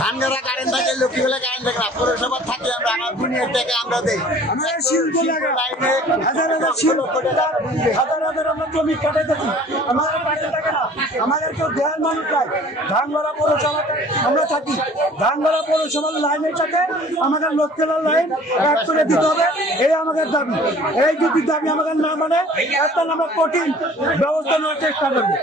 ধানগাড়া current থাকে, লক্ষ্মীবেলা current থাকে না। পৌরসভা থাকি আমরা, আমার দুনিয়ার টাকা আমরা দেই। জমি কাটাইতেছি, আমাদের কাছে থাকে না, আমাদের কেউ দেয়ার মানুষ নাই। ধানগড়া পৌরসভাতে আমরা থাকি, ধানগড়া পৌরসভার লাইনের সাথে আমাদের লোককেলার লাইন এক করে দিতে হবে, এই আমাদের দাবি। এই যদি দাবি আমাদের না মানে এখন আমরা কঠিন ব্যবস্থা নেওয়ার চেষ্টা করবো।